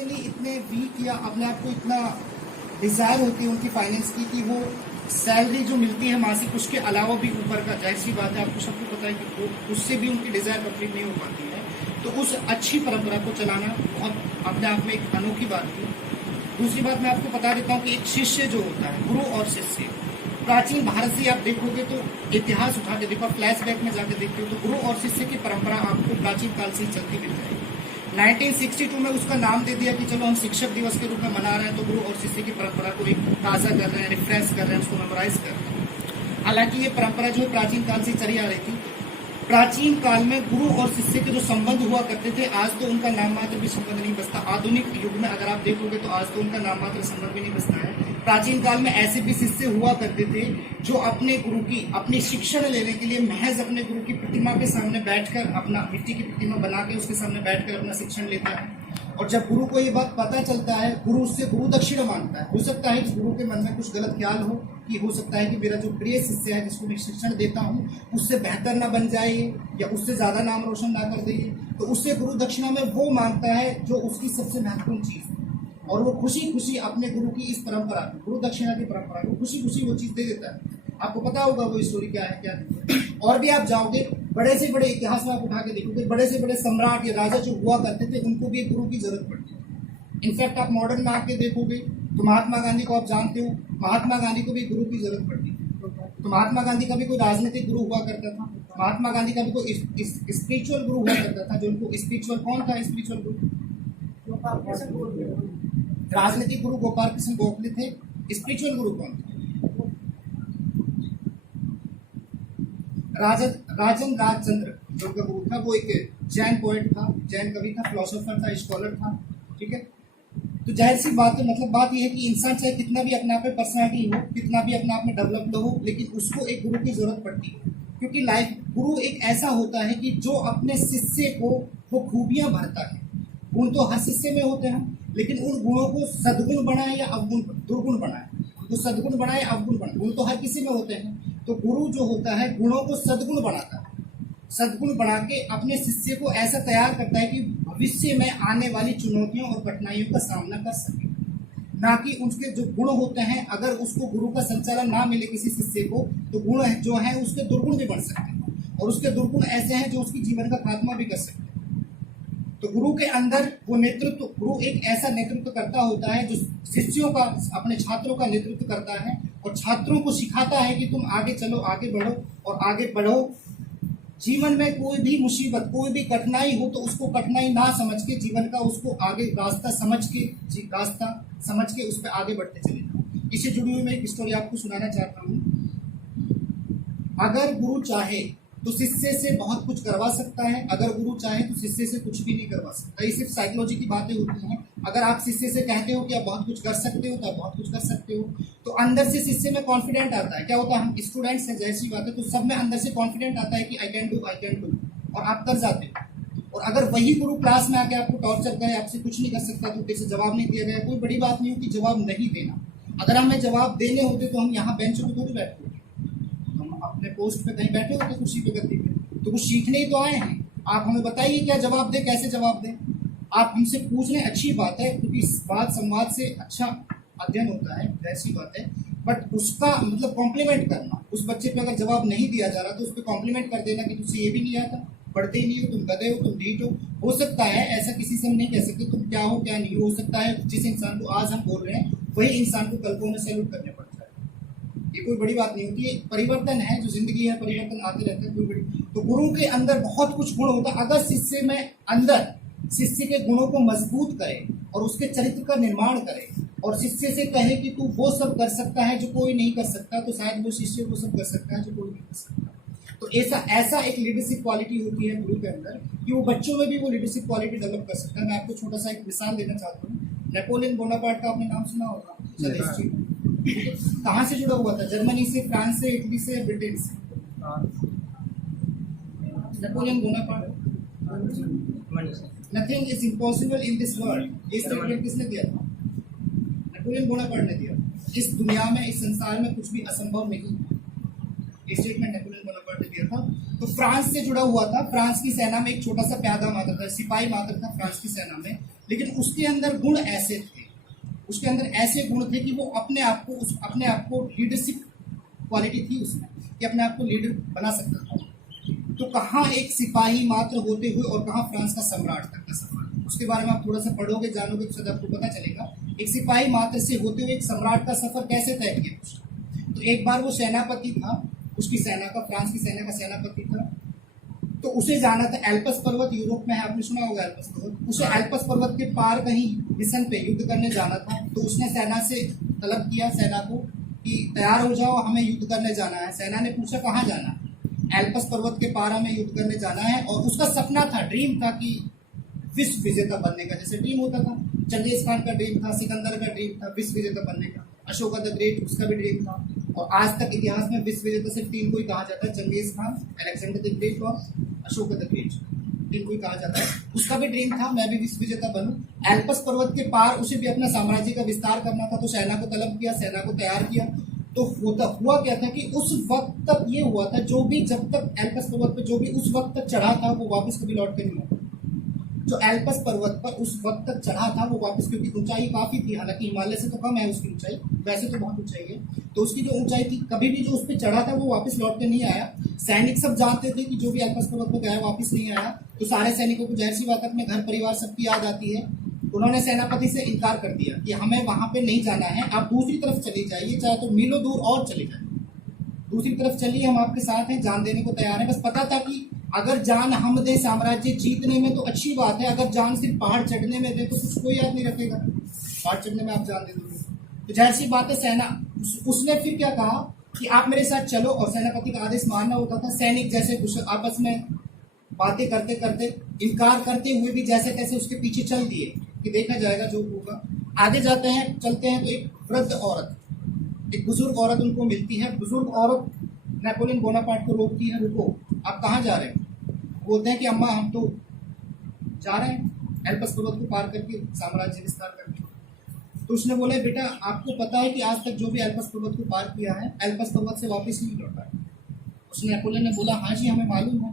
Financially इतने week या अपने आप को इतना डिजायर होती है उनकी फाइनेंस की कि वो सैलरी जो मिलती है मासिक उसके अलावा भी ऊपर का, जाहिर सी बात है आपको सबको पता है कि वो उससे भी उनकी डिजायर कंप्लीट नहीं हो पाती है। तो उस अच्छी परंपरा को चलाना बहुत अपने आप में एक अनोखी बात थी। दूसरी बात मैं आपको बता देता हूँ कि एक शिष्य जो होता है, गुरु और शिष्य, प्राचीन भारत से आप देखोगे तो इतिहास उठा के देखो, फ्लैशबैक में जाकर देखते हो तो गुरु और शिष्य की परंपरा आपको प्राचीन काल से ही चलती मिल जाएगी। 1962 में उसका नाम दे दिया कि चलो हम शिक्षक दिवस के रूप में मना रहे हैं, तो गुरु और शिष्य की परंपरा को एक ताज़ा कर रहे हैं, रिफ्रेश कर रहे हैं, उसको मेमोराइज कर रहे हैं। हालांकि ये परंपरा जो है प्राचीन काल से चली आ रही थी। प्राचीन काल में गुरु और शिष्य के जो संबंध हुआ करते थे, आज तो उनका नाम मात्र भी संबंध नहीं बचता। आधुनिक युग में अगर आप देखोगे तो आज तो उनका नाम मात्र संबंध भी नहीं बचता है। प्राचीन काल में ऐसे भी शिष्य हुआ करते थे जो अपने गुरु की अपनी शिक्षण लेने के लिए महज अपने गुरु की प्रतिमा के सामने बैठकर, अपना मिट्टी की प्रतिमा बना के उसके सामने बैठकर अपना शिक्षण लेता है। और जब गुरु को ये बात पता चलता है, गुरु उससे गुरु दक्षिणा मांगता है। हो सकता है कि गुरु के मन में कुछ गलत ख्याल हो, कि हो सकता है कि मेरा जो प्रिय शिष्य है जिसको मैं शिक्षण देता हूँ उससे बेहतर ना बन जाए या उससे ज्यादा नाम रोशन ना कर दे, तो उससे गुरु दक्षिणा में वो मांगता है जो उसकी सबसे महत्वपूर्ण चीज है। और वो खुशी खुशी अपने गुरु की इस परंपरा, गुरु दक्षिणा की परंपरा को खुशी खुशी वो चीज दे देता है। आपको पता होगा वो स्टोरी क्या है, क्या नहीं है। और भी आप जाओगे बड़े से बड़े इतिहास में आप उठा के देखोगे, बड़े से बड़े सम्राट या राजा जो हुआ करते थे उनको भी एक गुरु की जरूरत पड़ती है। इनफैक्ट आप मॉडर्न में आके देखोगे तो महात्मा गांधी को आप जानते हो, महात्मा गांधी को भी गुरु की जरूरत पड़ती है। तो महात्मा गांधी का भी कोई राजनीतिक गुरु हुआ करता था, महात्मा गांधी का भी कोई स्पिरिचुअल गुरु हुआ करता था। जो उनको स्पिरिचुअल, कौन था स्पिरिचुअल गुरु? राजनीतिक गुरु गोपाल कृष्ण गोखले थे। स्पिरिचुअल गुरु कौन थे? राजन राजचंद्र जो उनका गुरु था, वो एक जैन पोएट था, जैन कवि था, फिलोसोफर था, स्कॉलर था। ठीक है, तो जाहिर सी बात है, मतलब बात यह है कि इंसान चाहे कितना भी अपने आप में पर्सनैलिटी हो, कितना भी अपने आप में डेवलप्ड हो, लेकिन उसको एक गुरु की जरूरत पड़ती है। क्योंकि लाइफ गुरु एक ऐसा होता है कि जो अपने शिष्य को वो खूबियां भरता है। गुण तो हर शिष्य में होते हैं, लेकिन उन गुणों को सद्गुण बनाए या अवगुण दुर्गुण बनाए, तो सद्गुण बनाए अवगुण बनाए, गुण तो हर किसी में होते हैं। तो गुरु जो होता है गुणों को सद्गुण बनाता है, सद्गुण बना के अपने शिष्य को ऐसा तैयार करता है कि भविष्य में आने वाली चुनौतियों और कठिनाइयों का सामना कर सके। ना कि उसके जो गुण होते हैं, अगर उसको गुरु का संचालन ना मिले किसी शिष्य को, तो गुण जो है उसके दुर्गुण भी बन सकते हैं, और उसके दुर्गुण ऐसे हैं जो उसकी जीवन का खात्मा भी कर सकते हैं। तो गुरु के अंदर वो नेतृत्व, गुरु एक ऐसा नेतृत्व करता होता है जो शिष्यों का, अपने छात्रों का नेतृत्व करता है और छात्रों को सिखाता है कि तुम आगे चलो, आगे बढ़ो और आगे बढ़ो। जीवन में कोई भी मुसीबत, कोई भी कठिनाई हो तो उसको कठिनाई ना समझ के, जीवन का उसको आगे रास्ता समझ के उस पर आगे बढ़ते चले जाओ। इससे जुड़ी हुई मैं एक स्टोरी आपको सुनाना चाहता हूँ। अगर गुरु चाहे तो शिष्य से बहुत कुछ करवा सकता है, अगर गुरु चाहे तो शिष्य से कुछ भी नहीं करवा सकता। ये सिर्फ साइकोलॉजी की बातें होती हैं। अगर आप शिष्य से कहते हो कि आप बहुत कुछ कर सकते हो, तो आप बहुत कुछ कर सकते हो, तो अंदर से शिष्य में कॉन्फिडेंट आता है। क्या होता है, हम स्टूडेंट्स हैं, जैसी बात है, तो सब में अंदर से कॉन्फिडेंट आता है कि आई कैन डू, और आप कर जाते हो। और अगर वही गुरु क्लास में आके आपको टॉर्चर करे, आपसे कुछ नहीं कर सकता, तो से जवाब नहीं दिया गया, कोई बड़ी बात नहीं होती जवाब नहीं देना। अगर हमें जवाब देने होते तो हम यहाँ बेंच पे थोड़ी बैठते, अपने पोस्ट पे कहीं बैठे होते, कुर्सी पे, गद्दी पे, तो कुछ सीखने ही तो आए हैं। आप हमें बताइए क्या जवाब दे, कैसे जवाब दें। आप हमसे पूछ रहे, अच्छी बात है, क्योंकि इस बात संवाद से अच्छा अध्ययन होता है, ऐसी बात है। बट उसका मतलब कॉम्प्लीमेंट करना, उस बच्चे पे अगर जवाब नहीं दिया जा रहा तो उस पर कॉम्प्लीमेंट कर देना कि तुझसे ये भी नहीं आता, पढ़ते ही नहीं हो, तुम गधे हो, तुम ढीठ हो सकता है। ऐसा किसी से हम नहीं कह सकते तुम क्या हो क्या नहीं हो सकता है जिस इंसान को आज हम बोल रहे हैं वही इंसान को कल को हमें सैल्यूट करने पड़ता है। ये कोई बड़ी बात नहीं होती है, परिवर्तन है, जो जिंदगी है, परिवर्तन आते रहते हैं, कोई बड़ी। तो गुरु के अंदर बहुत कुछ गुण होता है। अगर शिष्य में अंदर शिष्य के गुणों को मजबूत करे और उसके चरित्र का निर्माण करे और शिष्य से कहे कि तू वो सब कर सकता है जो कोई नहीं कर सकता, तो शायद वो शिष्य वो सब कर सकता है जो कोई नहीं कर सकता। तो ऐसा एक लीडरशिप क्वालिटी होती है गुरु के अंदर कि वो बच्चों में भी वो लीडरशिप क्वालिटी डेवलप कर सकता है। मैं आपको छोटा सा एक मिसाल देना चाहता हूँ। नेपोलियन बोनापार्ट का आपने नाम सुना होगा, कहाँ से जुड़ा हुआ था? जर्मनी से, फ्रांस से, इटली से, ब्रिटेन से? Napoleon Bonaparte. Nothing is impossible in this world, ये स्टेटमेंट किसने दिया था? नेपोलियन बोनापार्ट ने दिया। इस दुनिया में, इस संसार में कुछ भी असंभव नहीं है, ये स्टेटमेंट नेपोलियन बोनापार्ट ने दिया था। तो फ्रांस से जुड़ा हुआ था। फ्रांस की सेना में एक छोटा सा प्यादा मात्र था, सिपाही मात्र था फ्रांस की सेना में, लेकिन उसके अंदर गुण ऐसे थे, उसके अंदर ऐसे गुण थे कि वो अपने आप को लीडरशिप क्वालिटी थी उसमें, कि अपने आप को लीडर बना सकता था। तो कहाँ एक सिपाही मात्र होते हुए और कहाँ फ्रांस का सम्राट तक का सफर, उसके बारे में आप थोड़ा सा पढ़ोगे, जानोगे तो शायद आपको पता चलेगा। एक सिपाही मात्र से होते हुए एक सम्राट का सफर कैसे तय किया। तो एक बार वो सेनापति था, उसकी सेना का, फ्रांस की सेना का सेनापति था। तो उसे जाना था एल्पस पर्वत, यूरोप में है, आपने सुना होगा एल्पस पर्वत। उसे एल्पस पर्वत के पार कहीं मिशन पे युद्ध करने जाना था। तो उसने सेना से तलब किया, सेना को, कि तैयार हो जाओ, हमें युद्ध करने जाना है। सेना ने पूछा कहाँ जाना है, एल्पस पर्वत के पार हमें युद्ध करने जाना है। और उसका सपना था, ड्रीम था कि विश्व विजेता बनने का, जैसे ड्रीम होता था, चंगेज खान का ड्रीम था, सिकंदर का ड्रीम था विश्व विजेता बनने का, अशोका द ग्रेट उसका भी ड्रीम था। और आज तक इतिहास में विश्व विजेता सिर्फ 3 को ही कहा जाता है, Changez Khan, Alexander the great और अशोका द ग्रेट, 3 को ही कहा जाता है। उसका भी ड्रीम था मैं भी विश्व विजेता बनूं। एल्पस पर्वत के पार उसे भी अपना साम्राज्य का विस्तार करना था। तो सेना को तलब किया, सेना को तैयार किया। तो हुआ क्या था कि उस वक्त तक ये हुआ था, जो भी जब तक एल्पस पर्वत पर जो भी उस वक्त तक चढ़ा था वो वापस कभी लौट के नहीं आता। जो एल्पस पर्वत पर उस वक्त तक चढ़ा था वो वापस, क्योंकि ऊंचाई काफी थी, हालांकि हिमालय से तो कम है उसकी ऊंचाई, वैसे तो बहुत ऊंचाई है, तो उसकी जो ऊंचाई थी, कभी भी जो उस पर चढ़ा था वो वापस लौट के नहीं आया। सैनिक सब जानते थे कि जो भी एल्पस पर्वत पर गया वापस नहीं आया। तो सारे सैनिकों को जाहिर सी बात अपने घर परिवार सबकी याद आती है। उन्होंने सेनापति से इनकार कर दिया कि हमें वहां पे नहीं जाना है, आप दूसरी तरफ चली जाइए, चाहे तो मीलों दूर और चले जाइए, दूसरी तरफ चलिए, हम आपके साथ हैं, जान देने को तैयार है। बस पता था कि अगर जान हम दे साम्राज्य जीतने में तो अच्छी बात है, अगर जान सिर्फ पहाड़ चढ़ने में दे तो कुछ कोई याद नहीं रखेगा, पहाड़ चढ़ने में आप जान दे दोगे तो जाहिर सी बात है। सेना उसने फिर क्या कहा कि आप मेरे साथ चलो, और सेनापति का आदेश मानना होता था। सैनिक जैसे आपस में बातें करते करते, इनकार करते हुए भी जैसे तैसे उसके पीछे चल दिए कि देखा जाएगा जो होगा। आगे जाते हैं, चलते हैं, तो एक वृद्ध औरत, एक बुजुर्ग औरत उनको मिलती है। बुजुर्ग औरत नेपोलियन बोनापार्ट को रोकती है, रुको, आप कहाँ जा रहे हैं। बोलते हैं कि अम्मा हम तो जा रहे हैं एल्पस पर्वत को पार करके साम्राज्य विस्तार करके। तो उसने बोला बेटा आपको पता है कि आज तक जो भी एल्पस पर्वत को पार किया है एल्पस पर्वत से वापस नहीं लौटा है। उसने नेपोलियन ने बोला हाँ जी हमें मालूम है।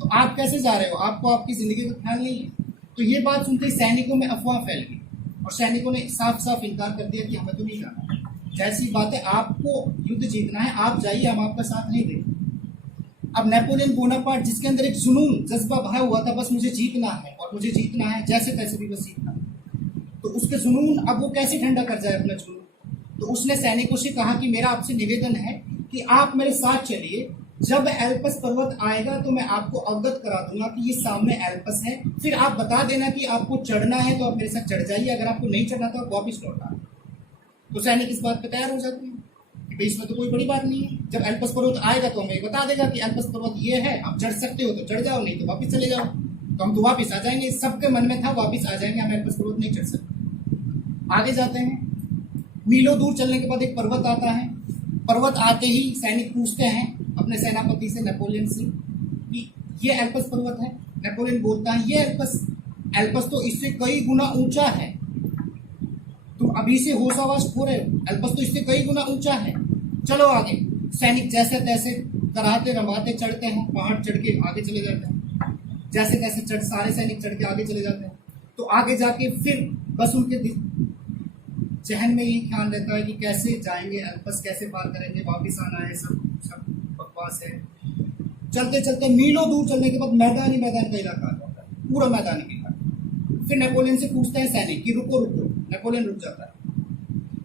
तो आप कैसे जा रहे हो, आपको आपकी जिंदगी का ख्याल नहीं है। तो ये बात सुनते ही सैनिकों में अफवाह फैल गई और सैनिकों ने साफ साफ इनकार कर दिया कि हमें तो नहीं जाना। जैसी बात है, आपको युद्ध जीतना है, आप जाइए, हम आपका साथ नहीं देंगे। अब नेपोलियन बोनापार्ट जिसके अंदर एक जुनून जज्बा भरा हुआ था, बस मुझे जीतना है और मुझे जीतना है जैसे तैसे भी बस जीतना है, तो उसके जुनून अब वो कैसे ठंडा कर जाए अपना जुनून। तो उसने सैनिकों से कहा कि मेरा आपसे निवेदन है कि आप मेरे साथ चलिए, जब एल्पस पर्वत आएगा तो मैं आपको अवगत करा दूंगा कि ये सामने एल्पस है, फिर आप बता देना कि आपको चढ़ना है तो आप मेरे साथ चढ़ जाइए, अगर आपको नहीं चढ़ना तो आप वापिस लौट आए। तो सैनिक इस बात पर तैयार हो जाते हैं कि इसमें तो कोई बड़ी बात नहीं है, जब एल्पस पर्वत आएगा तो हमें बता देगा कि एल्पस पर्वत ये है, आप चढ़ सकते हो तो चढ़ जाओ, नहीं तो वापिस चले जाओ, तो हम तो वापिस आ जाएंगे। सबके मन में था वापिस आ जाएंगे, हम एल्पस पर्वत नहीं चढ़ सकते। आगे जाते हैं, मीलों दूर चलने के बाद एक पर्वत आता है। पर्वत आते ही सैनिक पूछते हैं अपने सेनापति से, नेपोलियन से, कि ये एल्पस पर्वत है। नेपोलियन बोलता है ये एल्पस तो इससे कई गुना ऊंचा है, तुम अभी से होशावाश खो रहे हो, एल्पस तो इससे कई गुना ऊंचा है, चलो आगे। सैनिक जैसे तैसे कराते रमाते चढ़ते हैं, पहाड़ चढ़ के आगे चले जाते हैं, जैसे तैसे सारे सैनिक चढ़ के आगे चले जाते हैं। तो आगे जाके फिर बस उनके जहन में यही ख्याल रहता है कि कैसे जाएंगे एल्पस, कैसे पार करेंगे, वापिस आना है, सब बकवास है। चलते चलते मीलों दूर चलने के बाद मैदान का इलाका आता है, पूरा मैदानी इलाका। फिर नेपोलियन से पूछते हैं सैनिक कि रुको रुको, नेपोलियन रुक जाता है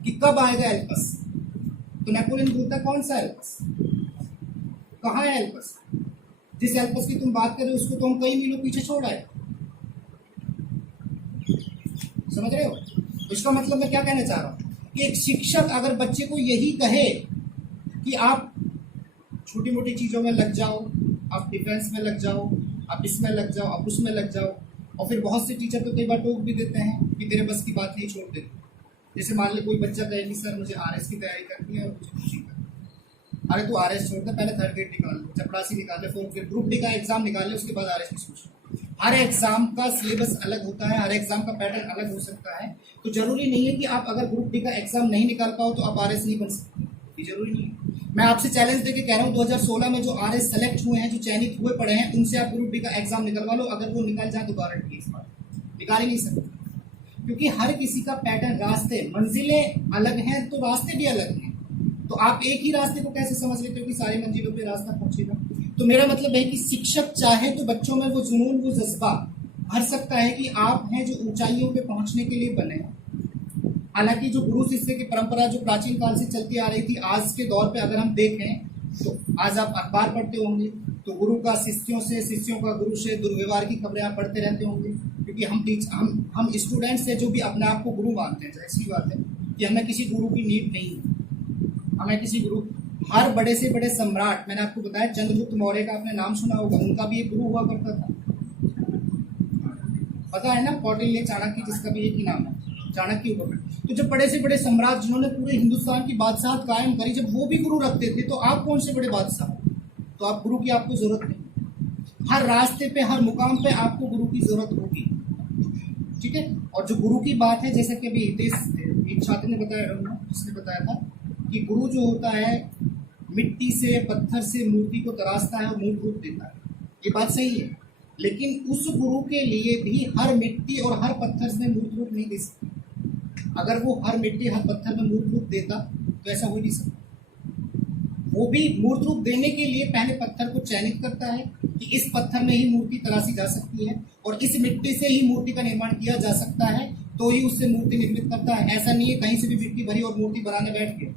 कि कब आएगा एल्पस। तो नेपोलियन बोलता है कौन सा एल्पस, कहाँ है एल्पस, जिस एल्पस की तुम बात कर रहे हो उसको तो हम कई मीलों पीछे छोड़ आए। समझ रहे हो। तो इसका मतलब मैं क्या कहना चाह रहा हूँ कि एक शिक्षक अगर बच्चे को यही कहे कि आप छोटी मोटी चीजों में लग जाओ, आप डिफेंस में लग जाओ, आप इसमें लग जाओ, आप उसमें लग जाओ, और फिर बहुत से टीचर तो कई बार टोक भी देते हैं कि तेरे बस की बात नहीं, छोड़ दे। जैसे मान ले कोई बच्चा कहे कि सर मुझे आरएस की तैयारी करनी है और मुझे खुशी करनी, अरे तू आरएस छोड़ दे, पहले 3rd ग्रेड निकाल ले, चपरासी निकाल ले, 4th ग्रेड, ग्रुप डी का एग्जाम निकाल ले, उसके बाद आरएस की सोच। हर एग्जाम का सिलेबस अलग होता है, हर एग्जाम का पैटर्न अलग हो सकता है। तो जरूरी नहीं है कि आप अगर ग्रुप डी का एग्जाम नहीं निकाल पाओ तो आप आरएस नहीं बन सकते, ये जरूरी नहीं है। मैं आपसे चैलेंज देके कह रहा हूँ 2016 में जो आरएस सेलेक्ट हुए हैं, जो चयनित हुए पड़े हैं, उनसे आप ग्रुप डी का एग्जाम निकलवा लो, अगर वो निकल जाए तो गारंटी इस बात निकाल ही नहीं सकते। क्योंकि हर किसी का पैटर्न, रास्ते, मंजिलें अलग हैं तो रास्ते भी अलग हैं। तो आप एक ही रास्ते को कैसे समझ लेते हो कि सारी मंजिलों पे रास्ता पहुंचेगा? तो मेरा मतलब है कि शिक्षक चाहे तो बच्चों में वो जुनून, वो जज्बा भर सकता है कि आप हैं जो ऊंचाइयों पे पहुंचने के लिए बने। हालांकि जो गुरु शिष्य की परंपरा जो प्राचीन काल से चलती आ रही थी, आज के दौर पे अगर हम देखें तो आज आप अखबार पढ़ते होंगे तो गुरु का शिष्यों से, शिष्यों का गुरु से दुर्व्यवहार की खबरें आप पढ़ते रहते होंगे, क्योंकि हम स्टूडेंट्स से जो भी अपने आप को गुरु मानते हैं, ऐसी बात है कि हमें किसी गुरु की नीड नहीं है। हमें किसी गुरु, हर बड़े से बड़े सम्राट, मैंने आपको बताया चंद्रगुप्त मौर्य का आपने नाम सुना होगा, उनका भी एक गुरु हुआ करता था, पता है ना, कौटिल्य, चाणक्य, जिसका भी एक ही नाम है, चाणक्य हुआ करता। तो जब बड़े से बड़े सम्राट जिन्होंने पूरे हिंदुस्तान की बादशाहत कायम करी, जब वो भी गुरु रखते थे, तो आप कौन से बड़े बादशाह? तो आप गुरु की आपको जरूरत नहीं। हर रास्ते पे, हर मुकाम पे आपको गुरु की जरूरत होगी, ठीक है। और जो गुरु की बात है, जैसा कि अभी एक छात्र ने बताया, जिसने बताया था कि गुरु जो होता है मिट्टी से, पत्थर से मूर्ति को तराशता है और मूर्त रूप देता है, ये बात सही है। लेकिन उस गुरु के लिए भी हर मिट्टी और हर पत्थर में मूर्त रूप नहीं दे सकती। अगर वो हर मिट्टी, हर पत्थर में मूर्त रूप देता तो ऐसा हो नहीं सकता। वो भी मूर्त रूप देने के लिए पहले पत्थर को चयनित करता है कि इस पत्थर में ही मूर्ति तराशी जा सकती है और इस मिट्टी से ही मूर्ति का निर्माण किया जा सकता है, तो ही उससे मूर्ति निर्मित करता है। ऐसा नहीं है कहीं से भी मिट्टी भरी और मूर्ति बनाने बैठ गए।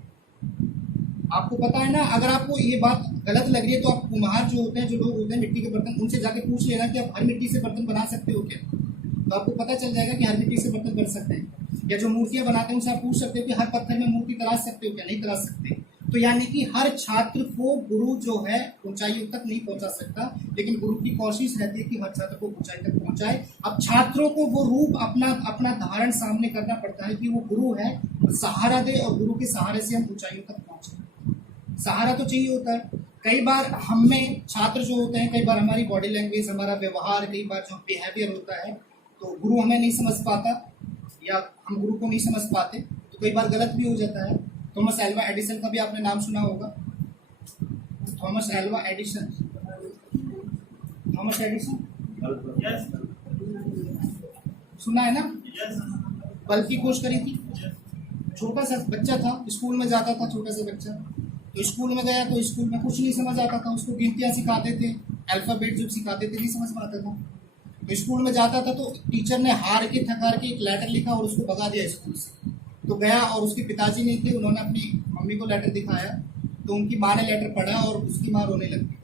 आपको पता है ना, अगर आपको ये बात गलत लग रही है तो आप कुम्हार जो होते हैं, जो लोग होते हैं मिट्टी के बर्तन, उनसे जाके पूछ लेना कि आप हर मिट्टी से बर्तन बना सकते हो क्या, तो आपको पता चल जाएगा कि हर मिट्टी से बर्तन बन सकते हैं। या जो मूर्तियां बनाते हैं उनसे आप पूछ सकते हो कि हर पत्थर में मूर्ति तराश सकते हो क्या, नहीं तराश सकते। तो यानी कि हर छात्र को गुरु जो है ऊंचाइयों तक नहीं पहुंचा सकता, लेकिन गुरु की कोशिश रहती है कि हर छात्र को ऊंचाई तक पहुंचाए। अब छात्रों को वो रूप अपना धारण सामने करना पड़ता है कि वो गुरु है, सहारा दे और गुरु के सहारे से हम ऊंचाइयों तक पहुंचे। सहारा तो चाहिए होता है। कई बार हमें छात्र जो होते हैं, कई बार हमारी बॉडी लैंग्वेज, हमारा व्यवहार, कई बार जो बिहेवियर होता है, तो गुरु हमें नहीं समझ पाता या हम गुरु को नहीं समझ पाते, तो कई बार गलत भी हो जाता है। थॉमस एल्वा एडिसन का भी आपने नाम सुना होगा, Thomas Alva Edison, Thomas Edison सुना है ना? बल्ब की खोज करी थी। छोटा सा बच्चा था, स्कूल में जाता था, छोटा सा बच्चा, तो स्कूल में गया तो स्कूल में कुछ नहीं समझ आता था। उसको गिनतियाँ सिखाते थे, अल्फाबेट जो सिखाते थे नहीं समझ पाता था। तो स्कूल में जाता था तो टीचर ने हार के थकार के एक लेटर लिखा और उसको भगा दिया स्कूल से। तो गया और उसके पिताजी नहीं थे, उन्होंने अपनी मम्मी को लेटर दिखाया, तो उनकी माँ ने लेटर पढ़ा और उसकी माँ रोने लग गई।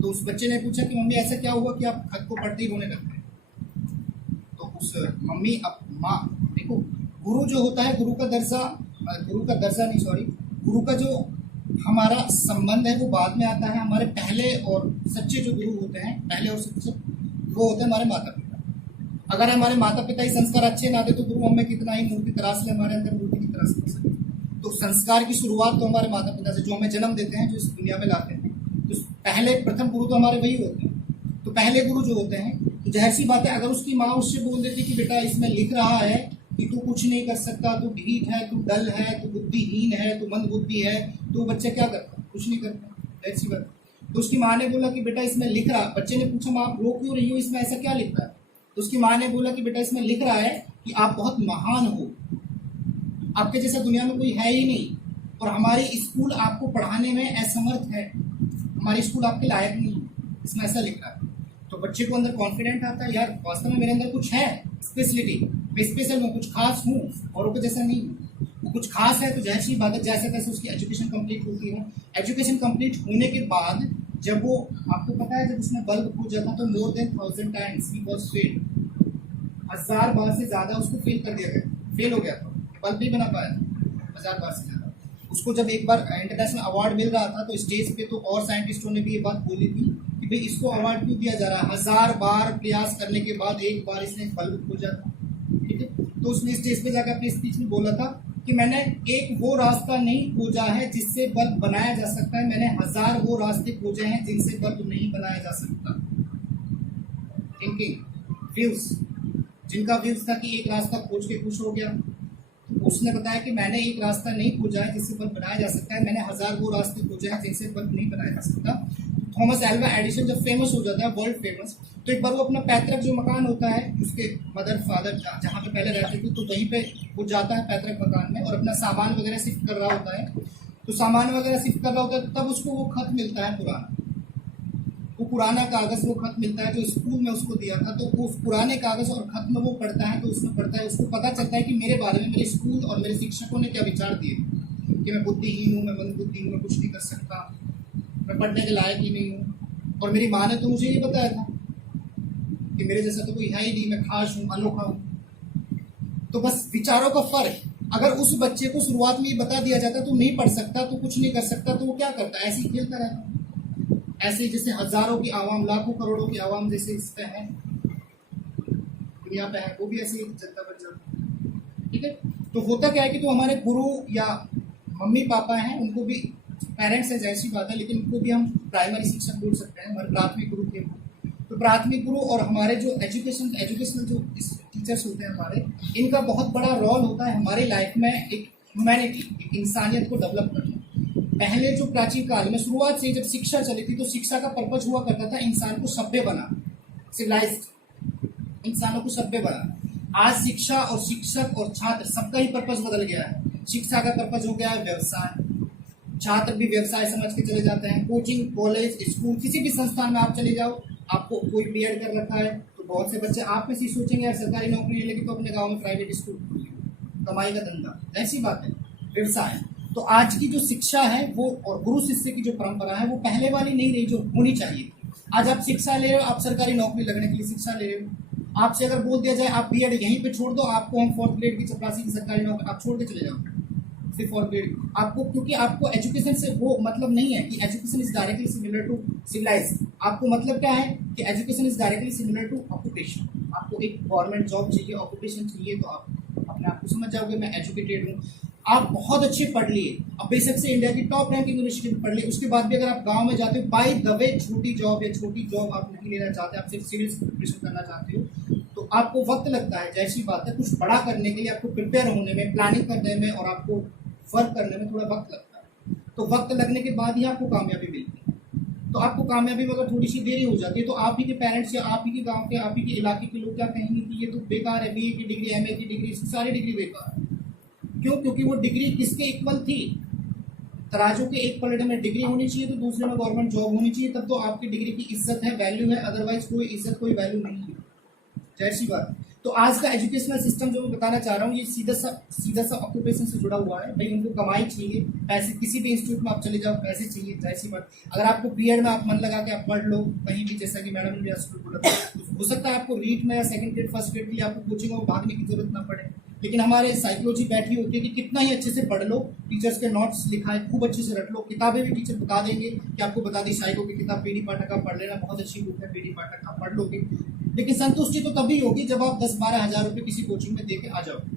तो उस बच्चे ने पूछा कि मम्मी ऐसा क्या हुआ कि आप खत को पढ़ते ही रोने लग गए? तो उस मम्मी, अब माँ देखो, गुरु जो होता है, गुरु का जो हमारा संबंध है वो बाद में आता है। हमारे पहले और सच्चे जो गुरु होते हैं, पहले और सच्चे, वो होते हैं हमारे माता पिता। अगर हमारे माता पिता ही संस्कार अच्छे ना दे तो गुरु हमें कितना ही मूर्ति तराश ले, हमारे अंदर मूर्ति की तराश कर सकते। तो संस्कार की शुरुआत तो हमारे माता पिता से, जो हमें जन्म देते हैं, जो इस दुनिया में लाते हैं, तो पहले प्रथम गुरु तो हमारे वही होते हैं। तो पहले गुरु जो होते हैं, तो जाहिर सी बात है, अगर उसकी माँ उससे बोल देती कि बेटा इसमें लिख रहा है कि तू कुछ नहीं कर सकता, तू ढीठ है, तू डल है, तू बुद्धिहीन है, तू मंद बुद्धि है, तो बच्चा क्या करता? कुछ नहीं करता, ऐसी बात। तो उसकी माँ ने बोला कि बेटा इसमें लिख रहा, बच्चे ने पूछा माँ आप रो क्यों रही हो, इसमें ऐसा क्या लिख रहा है? तो उसकी माँ ने बोला कि बेटा इसमें लिख रहा है कि आप बहुत महान हो, आपके जैसा दुनिया में कोई है ही नहीं, और हमारी स्कूल आपको पढ़ाने में असमर्थ है, हमारी स्कूल आपके लायक नहीं है, इसमें ऐसा लिख रहा है। तो बच्चे को अंदर कॉन्फिडेंट आता है, यार वास्तव में मेरे अंदर कुछ है, स्पेशलिटी, मैं स्पेशल हूँ, कुछ खास हूँ, औरों के जैसा नहीं हूँ। वो कुछ खास है तो जाहिर सी बात है, जैसे तैसे उसकी एजुकेशन कंप्लीट होती है। एजुकेशन कंप्लीट होने के बाद जब वो, आपको पता है, जब उसने बल्ब खोजा था तो more than 1000 times he was failed, 1000 बार से ज्यादा उसको फेल कर दिया गया, फेल हो गया था, बल्ब नहीं बना पाया था 1000 बार से ज्यादा। उसको जब एक बार इंटरनेशनल अवार्ड मिल रहा था तो स्टेज पे तो और साइंटिस्टों ने भी ये बात बोली थी कि भाई इसको अवार्ड क्यों दिया जा रहा है, 1000 बार प्रयास करने के बाद एक बार इसने बल्ब खोजा था, ठीक है। तो उसने स्टेज पे जाकर अपनी स्पीच में बोला था कि मैंने एक वो रास्ता नहीं खोजा है जिससे बल्ब बनाया जा सकता है, मैंने 1000 वो रास्ते खोजे हैं जिनसे बल्ब नहीं बनाया जा सकता। थिंकिंग व्यूज, जिनका व्यूज था कि एक रास्ता खोज के खुश हो गया, तो उसने बताया कि मैंने एक रास्ता नहीं खोजा है जिससे बल्ब बनाया जा सकता है, मैंने 1000 वो रास्ते खोजे हैं जिनसे बल्ब नहीं बनाया जा सकता। थॉमस एल्वा एडिसन जब फेमस हो जाता है, वर्ल्ड फेमस, तो एक बार वो अपना पैतृक जो मकान होता है उसके मदर फादर जहाँ पे पहले रहते थे, तो वहीं पे वो जाता है पैतृक मकान में और अपना सामान वगैरह शिफ्ट कर रहा होता है। तो सामान वगैरह शिफ्ट कर रहा होता है, तब उसको वो खत मिलता है पुराना, वो पुराना कागज वो खत मिलता है जो स्कूल में उसको दिया था। तो वो पुराने कागज और खत में वो पढ़ता है, तो उसमें पढ़ता है, उसको पता चलता है कि मेरे बारे में मेरे स्कूल और मेरे शिक्षकों ने क्या विचार दिए कि मैं बुद्धिहीन हूँ, मैं मंदबुद्धि हूँ, मैं कुछ नहीं कर सकता, मैं पढ़ने के लायक ही नहीं हूँ। और मेरी माँ ने तो मुझे ये बताया था कि मेरे जैसा तो कोई है ही नहीं, मैं खास हूँ, अनोखा हूँ। तो बस विचारों का फर्क। अगर उस बच्चे को शुरुआत में ये बता दिया जाता तो नहीं पढ़ सकता, तो कुछ नहीं कर सकता, तो वो क्या करता, ऐसे ही खेलता रहता। ऐसे जैसे हजारों की आवाम, लाखों करोड़ों की आवाम जैसे इस पे है, दुनिया पे है, वो भी ऐसे ही जनता बन जाती। ठीक है, तो होता क्या है कि तो हमारे गुरु या मम्मी पापा हैं, उनको भी पेरेंट्स है जैसी बात है, लेकिन उनको भी हम प्राइमरी शिक्षक बोल सकते हैं, हमारे प्राथमिक गुरु थे। तो प्राथमिक गुरु और हमारे जो एजुकेशनल जो टीचर्स होते हैं हमारे, इनका बहुत बड़ा रोल होता है हमारी लाइफ में एक ह्यूमैनिटी, एक इंसानियत को डेवलप करना। पहले जो प्राचीन काल में शुरुआत से जब शिक्षा चली थी, तो शिक्षा का पर्पज हुआ करता था इंसान को सभ्य बनाना, सिविलाइज्ड इंसानों को सभ्य बनाना। आज शिक्षा और शिक्षक और छात्र सबका ही पर्पज बदल गया है। शिक्षा का पर्पज हो गया है व्यवसाय, छात्र भी व्यवसाय समझ के चले जाते हैं। कोचिंग, कॉलेज, स्कूल, किसी भी संस्थान में आप चले जाओ, आपको कोई बीएड कर रखा है तो बहुत से बच्चे आप में से सोचेंगे यार सरकारी नौकरी नहीं लेगी तो अपने गांव में प्राइवेट स्कूल खोल, कमाई का धंधा, ऐसी बात है, व्यवसाय। तो आज की जो शिक्षा है वो और गुरु शिष्य की जो परंपरा है वो पहले वाली नहीं रही जो होनी चाहिए। आज आप शिक्षा ले रहे हो, आप सरकारी नौकरी लगने के लिए शिक्षा ले रहे हो। आपसे अगर बोल दिया जाए आप बीएड यहीं पे छोड़ दो, आपको हम 4th ग्रेड की चपरासी की सरकारी नौकरी आप छोड़ के चले जाओ सिर्फ 4th ग्रेड आपको, क्योंकि आपको एजुकेशन से वो मतलब नहीं है कि education is directly similar to civilise. आपको मतलब क्या है कि education is directly similar to occupation. आपको एक गवर्नमेंट जॉब चाहिए, ऑक्यूपेशन चाहिए, तो आप अपने आप को समझ जाओगे मैं एजुकेटेड हूँ। आप बहुत अच्छे पढ़ लिए, अब बेशक से इंडिया की टॉप रैंक यूनिवर्सिटी में पढ़ लिए, उसके बाद भी अगर आप गांव में जाते हो, बाय द वे छोटी जॉब या छोटी जॉब आप नहीं लेना चाहते, आप सिर्फ सिविल से प्रिपरेशन करना चाहते हो, तो आपको वक्त लगता है। जैसी बात है, कुछ बड़ा करने के लिए आपको प्रिपेयर होने में, प्लानिंग करने में और आपको वर्क करने में थोड़ा वक्त लगता है। तो वक्त लगने के बाद ही आपको कामयाबी मिलती है। तो आपको कामयाबी में अगर थोड़ी सी देरी हो जाती है तो आप ही के पेरेंट्स या आप ही के गांव के, आप ही के इलाके के लोग क्या कहेंगे कि ये तो बेकार है, बीए की डिग्री, एमए की डिग्री, सारी डिग्री बेकार है। क्यों? क्योंकि वो डिग्री किसके इक्वल थी? तराजू के एक पलड़े में डिग्री होनी चाहिए तो दूसरे में गवर्नमेंट जॉब होनी चाहिए, तब तो आपकी डिग्री की इज्जत है, वैल्यू है, अदरवाइज कोई इज्जत कोई वैल्यू नहीं है। जैसी बात। तो आज का एजुकेशनल सिस्टम जो मैं बताना चाह रहा हूँ, ये सीधा सा ऑक्यूपेशन से जुड़ा हुआ है। भाई उनको कमाई चाहिए, पैसे, किसी भी इंस्टीट्यूट में आप चले जाओ पैसे चाहिए, जैसी बात। अगर आपको बीएड में आप मन लगा के आप पढ़ लो कहीं भी, जैसा कि मैडम ने बोला, हो सकता है आपको रीट में या सेकंड ग्रेड फर्स्ट ग्रेड के लिए आपको कोचिंग में भागने की जरूरत ना पड़े, लेकिन हमारे साइकोलॉजी बैठी होती है कि कितना ही अच्छे से पढ़ लो, टीचर्स के नोट्स लिखा है खूब अच्छे से रट लो, किताबें भी टीचर बता देंगे कि आपको बता दी साइको की किताब बीडी पाठक आप पढ़ लेना, बहुत अच्छी बुक है बीडी पाठक, आप पढ़ लोगे। लेकिन संतुष्टि तो तभी होगी जब आप 10-12 हज़ार रुपये किसी कोचिंग में दे के आ जाओगे।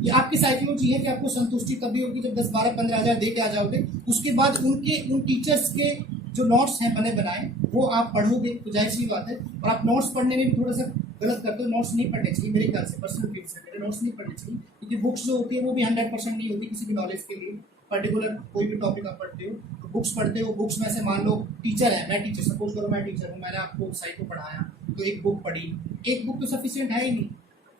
ये आपकी साइकोलॉजी है कि आपको संतुष्टि तभी होगी जब 10-12-15 हज़ार दे के आ जाओगे। उसके बाद उन टीचर्स के जो नोट्स हैं बने बनाए वो आप पढ़ोगे, तो जाहिर सी बात है। और आप नोट्स पढ़ने में भी थोड़ा सा गलत करते हो, नोट्स नहीं पढ़ने चाहिए मेरे ख्याल से, पर्सनल फील से मेरे नोट्स नहीं पढ़ने चाहिए, क्योंकि बुक्स जो होती है वो भी 100% नहीं होती किसी भी नॉलेज के लिए। पर्टिकुलर कोई भी टॉपिक आप पढ़ते हो तो बुक्स पढ़ते हो, बुक्स में से मान लो टीचर है, मैं टीचर, सपोज करो मैं टीचर हूँ, मैंने आपको साइको पढ़ाया तो एक बुक पढ़ी, एक बुक तो सफिशिएंट है ही नहीं,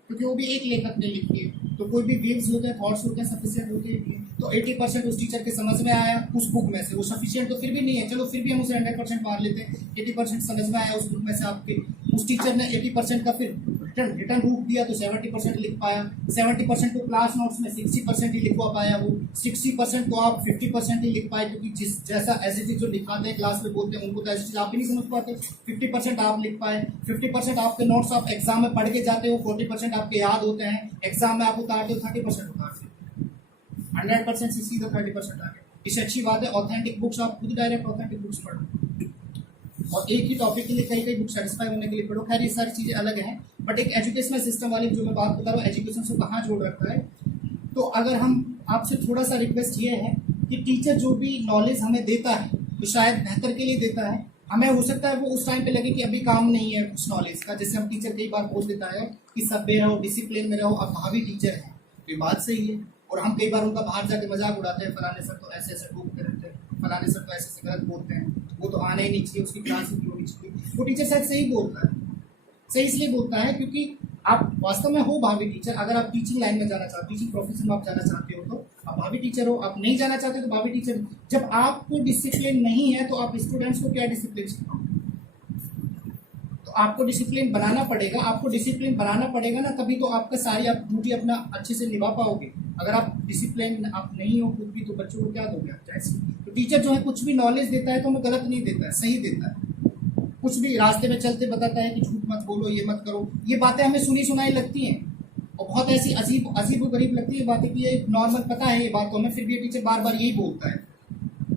क्योंकि वो भी एक लेखक ने लिखी है, तो कोई भी व्यूज होते हैं, थॉट्स होते हैं, सफिशिएंट होते हैं। तो 80% उस टीचर के समझ में आया उस बुक में से, वो सफिशिएंट तो फिर भी नहीं है, चलो फिर भी हम उसे 100% मार लेते हैं। 80% समझ में आया उस बुक में से आपके, उस टीचर ने 80% का फिर रिटर्न रूप दिया तो 70% लिख पाया, 70% तो क्लास नोट्स में 60% ही लिखवा पाया, वो 60% तो आप 50% ही लिख पाए, क्योंकि जिस जैसा ऐसी चीज जो लिखाते हैं क्लास में बोलते हैं उनको तो ऐसी चीज आप ही नहीं समझ पाते। 50% आप लिख पाए, 50% आपके नोट्स आप एग्जाम में पढ़ के जाते हो, 40% आपके याद होते हैं, एग्जाम में आप उतारते हो 30% उतारते हो, 100% से सीधा 30% आ गए। इससे अच्छी बात है ऑथेंटिक बुक्स आप खुद डायरेक्ट ऑथेंटिक बुक्स पढ़ो और एक ही टॉपिक के लिए कई बुक सेटिस्फाई होने के लिए पढ़ो। खैर ये सारी चीज़ें अलग हैं, बट एक एजुकेशनल सिस्टम वाली जो मैं बात बता रहा हूँ, एजुकेशन से कहाँ जोड़ रखा है। तो अगर हम आपसे थोड़ा सा रिक्वेस्ट ये है कि टीचर जो भी नॉलेज हमें देता है तो शायद बेहतर के लिए देता है, हमें हो सकता है वो उस टाइम पे लगे कि अभी काम नहीं है उस नॉलेज का, जैसे हम टीचर कई बार बोल देता है कि सभ्य रहो, डिसिप्लिन में रहो, आप भावी टीचर हैं, ये बात सही है। और हम कई बार उनका बाहर जाके मजाक उड़ाते हैं, फलाने सर तो ऐसे ऐसे टोकते रहते हैं, फलाने सर तो ऐसे गलत बोलते हैं, वो तो आना ही नहीं चाहिए, उसकी क्लास ही होनी चाहिए। वो टीचर शायद सही बोलता है, सही इसलिए बोलता है क्योंकि आप वास्तव में हो भावी टीचर। अगर आप टीचिंग लाइन में जाना चाहते हो, टीचिंग प्रोफेशन में आप जाना चाहते हो, तो आप भावी टीचर हो। आप नहीं जाना चाहते तो भावी टीचर। जब आपको डिसिप्लिन नहीं है तो आप स्टूडेंट्स को क्या डिसिप्लिन सिखाओगे? तो आपको डिसिप्लिन बनाना पड़ेगा। आपको डिसिप्लिन बनाना पड़ेगा ना, तभी तो आपका सारी आप ड्यूटी अपना अच्छे से निभा पाओगे। अगर आप डिसिप्लिन आप नहीं हो खुद भी, तो बच्चों को क्या दोगे आप? तो टीचर जो है कुछ भी नॉलेज देता है तो हमें गलत नहीं देता है, सही देता है। कुछ भी रास्ते में चलते बताता है कि झूठ मत बोलो, ये मत करो। ये बातें हमें सुनी सुनाई लगती हैं और बहुत ऐसी अजीब व गरीब लगती है बातें कि ये नॉर्मल पता है ये बात तो हमें, फिर भी टीचर बार बार यही बोलता है,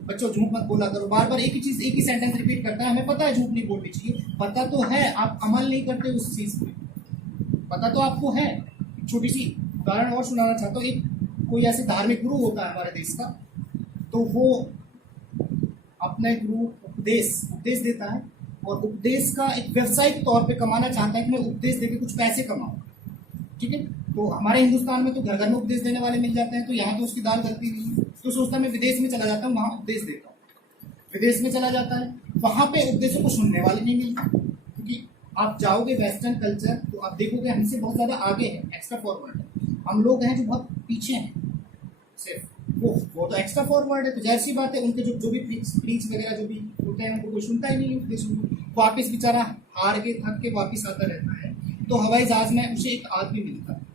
बच्चों झूठ मत बोला करो। बार बार एक ही चीज, एक ही सेंटेंस रिपीट करता है। हमें पता है झूठ नहीं बोलनी चाहिए, पता तो है, आप अमल नहीं करते उस चीज पे। पता तो आपको है। छोटी सी उदाहरण और सुनाना चाहता हूँ। एक कोई ऐसे धार्मिक गुरु होता है हमारे देश का, तो वो अपने गुरु उपदेश देता है और उपदेश का एक व्यवसायिक तौर पे कमाना चाहता है कि मैं उपदेश देके कुछ पैसे कमाऊं। ठीक है, तो हमारे हिंदुस्तान में तो घर घर में उपदेश देने वाले मिल जाते हैं, तो यहाँ तो उसकी दाल गलती नहीं है। तो सोचता है मैं विदेश में चला जाता हूँ, वहाँ उपदेश देता हूँ। विदेश में चला जाता है, वहाँ पे उपदेशों को सुनने वाले नहीं मिलते, क्योंकि आप जाओगे वेस्टर्न कल्चर तो आप देखोगे हमसे बहुत ज़्यादा आगे है, एक्स्ट्रा फॉरवर्ड है। हम लोग हैं जो बहुत पीछे हैं, सिर्फ वो तो एक्स्ट्रा फॉरवर्ड है। तो जाहिर सी बात है उनके जो भी प्रीच वगैरह जो भी होते हैं उनको कोई सुनता ही नहीं है उपदेशों को। वापिस बेचारा हार के थक के वापिस आता रहता है। तो हवाई जहाज में उसे एक आदमी मिलता है,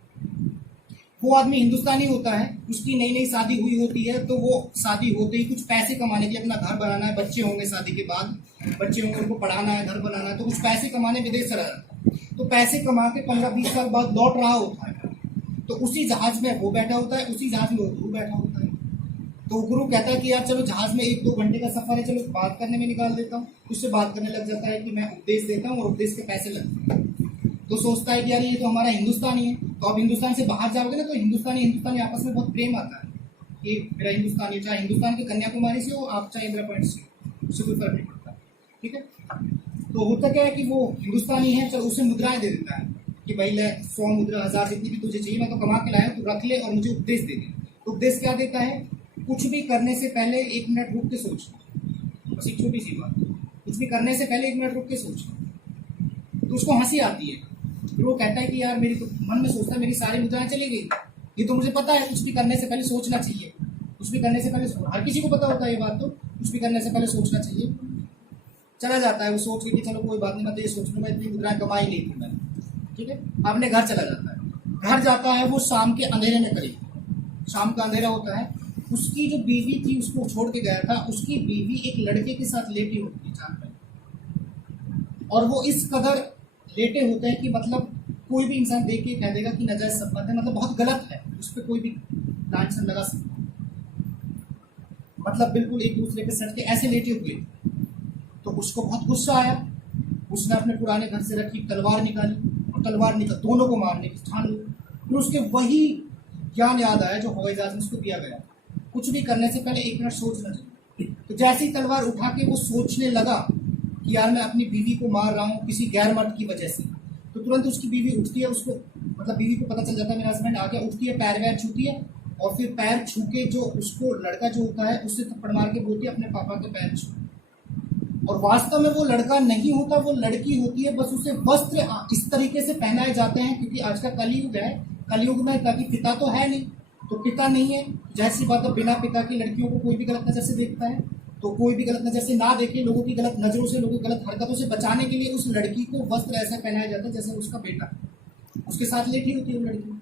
वो आदमी हिंदुस्तानी होता है, उसकी नई नई शादी हुई होती है, तो वो शादी होते ही कुछ पैसे कमाने के लिए अपना घर बनाना है, बच्चे होंगे शादी के बाद, बच्चे होंगे उनको पढ़ाना है, घर बनाना है, तो कुछ पैसे कमाने विदेश चला जाता है। तो पैसे कमा के 15-20 साल बाद लौट रहा होता है, तो उसी जहाज में वो बैठा होता है, उसी जहाज में वो गुरु बैठा होता है। तो गुरु कहता है कि यार चलो जहाज में 1-2 घंटे का सफर है, चलो बात करने में निकाल देता हूँ। उससे बात करने लग जाता है कि मैं उपदेश देता हूँ और उपदेश के पैसे लगते हैं। तो सोचता है कि यार ये तो हमारा हिंदुस्तानी है, तो अब हिंदुस्तान से बाहर जाओगे ना तो हिंदुस्तानी आपस में बहुत प्रेम आता है। ये मेरा हिंदुस्तानी, चाहे हिंदुस्तान के कन्याकुमारी से हो आप, चाहे इंदिरा पॉइंट से, उससे कोई फर्क नहीं पड़ता। ठीक है, तो होता क्या है कि वो हिंदुस्तानी है, चलो उसे मुद्राएं दे देता है कि भाई ले 100 मुद्रा, 1000 जितनी भी तुझे चाहिए मैं तो कमा के लाया हूँ, तू रख ले और मुझे उपदेश दे दे। तो उपदेश क्या देता है? कुछ भी करने से पहले 1 मिनट रुक के सोचना। बस एक छोटी सी बात, कुछ भी करने से पहले 1 मिनट रुक के सोचना। तो उसको हंसी आती है, फिर वो कहता है कि यार मेरी तो मन में सोचता है मेरी सारी मुद्राएं चली गई। ये तो मुझे पता है कुछ भी करने से पहले सोचना चाहिए, कुछ भी करने से पहले हर किसी को पता होता है ये बात, तो कुछ भी करने से पहले सोचना चाहिए। चला जाता है वो सोच के कि चलो कोई बात नहीं, मैं तो ये सोच लूँ मैं इतनी मुद्राएं कमाई नहीं थी मैंने। ठीक है, अपने घर चला जाता है। घर जाता है वो शाम के अंधेरे में, करीब शाम का अंधेरा होता है। उसकी जो बीवी थी उसको छोड़ के गया था, उसकी बीवी एक लड़के के साथ लेटी होती है चांद पे, और वो इस कदर लेटे होते हैं कि मतलब कोई भी इंसान देख के कह देगा कि नाजायज संबंध है, मतलब बहुत गलत है, उस पर कोई भी लांछन लगा सकता है, मतलब बिल्कुल एक दूसरे पे सट के ऐसे लेटे हुए। तो उसको बहुत गुस्सा आया, उसने अपने पुराने घर से रखी तलवार निकाली और तलवार निकाल दोनों को मारने की ठान ली। फिर उसके वही ज्ञान याद आया जो हवाई जहाज में उसको दिया गया, कुछ भी करने से पहले 1 मिनट सोचना चाहिए। तो जैसे ही तलवार उठा के वो सोचने लगा कि यार मैं अपनी बीवी को मार रहा हूँ किसी गैर मर्द की वजह से, तो तुरंत उसकी बीवी उठती है, उसको मतलब बीवी को पता चल जाता है मेरा हस्बैंड आ गया, उठती है, पैर वैर छूती है और फिर पैर छू के जो उसको लड़का जो होता है उससे थप्पड़ मार के बोलती है अपने पापा के पैर छू। और वास्तव में वो लड़का नहीं होता, वो लड़की होती है, बस उसे वस्त्र इस तरीके से पहनाए जाते हैं क्योंकि आज का कलयुग है। कलयुग में ताकि पिता तो है नहीं, तो पिता नहीं है, जैसी बात है बिना पिता की लड़कियों को कोई भी गलत नजर से देखता है, तो कोई भी गलत नजर से ना देखे, लोगों की गलत नजरों से, लोगों की गलत हरकतों से बचाने के लिए उस लड़की को वस्त्र ऐसा पहनाया जाता है जैसे उसका बेटा उसके साथ लेटी होती है वो लड़की।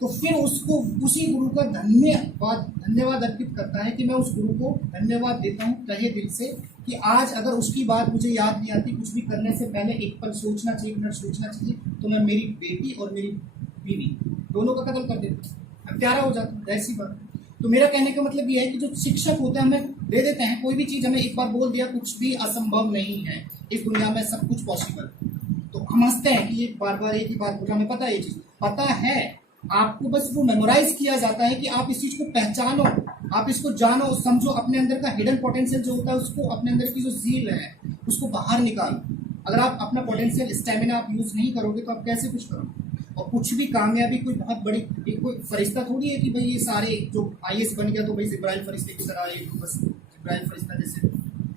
तो फिर उसको उसी गुरु का धन्यवाद अर्पित करता है कि मैं उस गुरु को धन्यवाद देता हूँ तहे दिल से कि आज अगर उसकी बात मुझे याद नहीं आती, कुछ भी करने से पहले 1 पल सोचना चाहिए, 1 मिनट सोचना चाहिए, तो मैं मेरी बेटी और मेरी बीवी दोनों का कत्ल कर देता हूँ, प्यारा हो जाता हूँ, ऐसी बात। तो मेरा कहने का मतलब यह है कि जो शिक्षक होते हैं हमें दे देते हैं कोई भी चीज़, हमें एक बार बोल दिया कुछ भी असंभव नहीं है, इस दुनिया में सब कुछ पॉसिबल, तो हम हंसते हैं कि ये बार बार एक ही बात बोला, हमें पता है ये चीज़ पता है, आपको बस वो मेमोराइज किया जाता है कि आप इस चीज़ को पहचानो, आप इसको जानो, समझो, अपने अंदर का हिडन पोटेंशियल जो होता है उसको, अपने अंदर की जो ज़ील है उसको बाहर निकालो। अगर आप अपना पोटेंशियल स्टेमिना आप यूज़ नहीं करोगे तो आप कैसे कुछ करोगे? और कुछ भी कामयाबी कोई बहुत बड़ी कोई फरिश्ता थोड़ी है कि भाई ये सारे जो IAS बन गया तो भाई जिब्राइल फरिश्ते की तरह ये बस इब्राहिम फरिश्ता जैसे,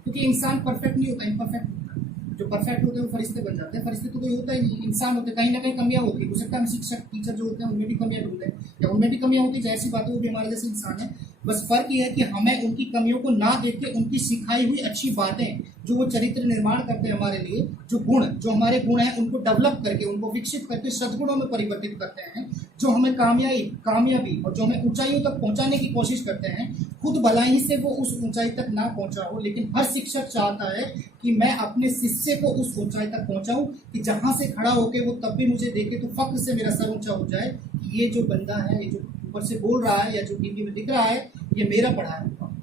क्योंकि इंसान परफेक्ट नहीं होता, इम्परफेक्ट होता है। जो परफेक्ट होते हैं वो फरिश्ते बन जाते हैं, फरिश्ते तो कोई होता ही नहीं, इंसान होते हैं, कहीं ना कहीं कमियां होती है। हो सकता है हम शिक्षक टीचर जो होते हैं उनमें भी कमियां ढूंढते हैं, या उनमें भी कमियां होती है, जैसी बात है, वो भी हमारे जैसे इंसान है। बस फर्क ये है कि हमें उनकी कमियों को ना देख के उनकी सिखाई हुई अच्छी बातें जो वो चरित्र निर्माण करते हैं हमारे लिए, जो गुण, जो हमारे गुण हैं, उनको डेवलप करके, उनको विकसित करके सद्गुणों में परिवर्तित करते हैं, जो हमें कामयाबी और जो हमें ऊंचाइयों तक पहुंचाने की कोशिश करते हैं। खुद भलाई से वो उस ऊंचाई तक ना पहुंचा हो, लेकिन हर शिक्षक चाहता है कि मैं अपने शिष्य को उस ऊंचाई तक पहुंचाऊं कि जहां से खड़ा होके वो तब भी मुझे देखे तो फक्र से मेरा सर ऊंचा हो जाए कि ये जो बंदा है, ये जो ऊपर से बोल रहा है या जो टीवी में दिख रहा है, ये मेरा पढ़ाया हुआ,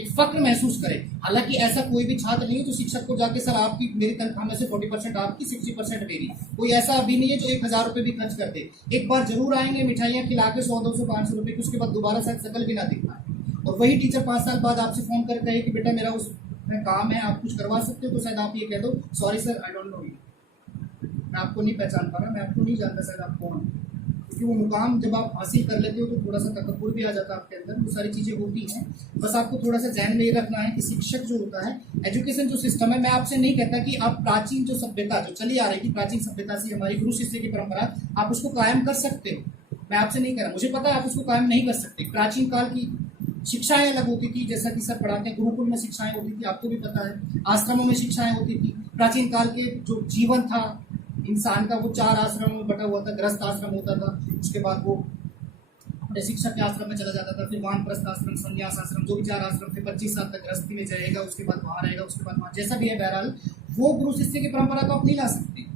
एक फक्र महसूस करे। हालांकि ऐसा कोई भी छात्र नहीं है जो शिक्षक को जाके सर आपकी मेरी तनख्वाह में से 40% आपकी, 60% मेरी, कोई ऐसा अभी नहीं है जो 1000 रुपये भी खर्च कर दे। एक बार जरूर आएंगे मिठाइयाँ खिला के 100, 200, 500 रुपये की, उसके बाद दोबारा शायद शकल भी ना दिखना है। और वही टीचर 5 साल बाद आपसे फोन कर कहे कि बेटा मेरा उस काम है, आप कुछ करवा सकते हो, तो शायद आप ये कह दो sorry sir I don't know you, मैं आपको नहीं पहचान पा रहा, मैं आपको नहीं जानता शायद आप कौन। क्योंकि वो मुकाम जब आप हासिल कर लेते हो तो थोड़ा सा तकब्बुर भी आ जाता है आपके अंदर, वो सारी चीज़ें होती हैं। बस आपको थोड़ा सा ध्यान में ये रखना है कि शिक्षक जो होता है, एजुकेशन जो सिस्टम है, मैं आपसे नहीं कहता कि आप प्राचीन जो सभ्यता जो चली आ रही थी, प्राचीन सभ्यता से हमारी गुरु शिष्य की परंपरा, आप उसको कायम कर सकते हो, मैं आपसे नहीं कह रहा, मुझे पता है आप उसको कायम नहीं कर सकते। प्राचीन काल की शिक्षाएं अलग होती थी, जैसा कि सर पढ़ाते हैं, गुरुकुल में शिक्षाएं होती थी, आपको भी पता है, आश्रमों में शिक्षाएं होती थी। प्राचीन काल के जो जीवन था इंसान का, वो 4 आश्रमों में बटा हुआ था। गृहस्थ आश्रम होता था, उसके बाद वो अपने शिक्षक के आश्रम में चला जाता था, फिर वानप्रस्थ आश्रम, संन्यास आश्रम, जो भी 4 आश्रम थे, 25 साल तक गृहस्थी में जाएगा, उसके बाद वहां रहेगा, उसके बाद वहां, जैसा भी है। बहरहाल वो गुरु शिष्य की परंपरा को आप नहीं ला सकते।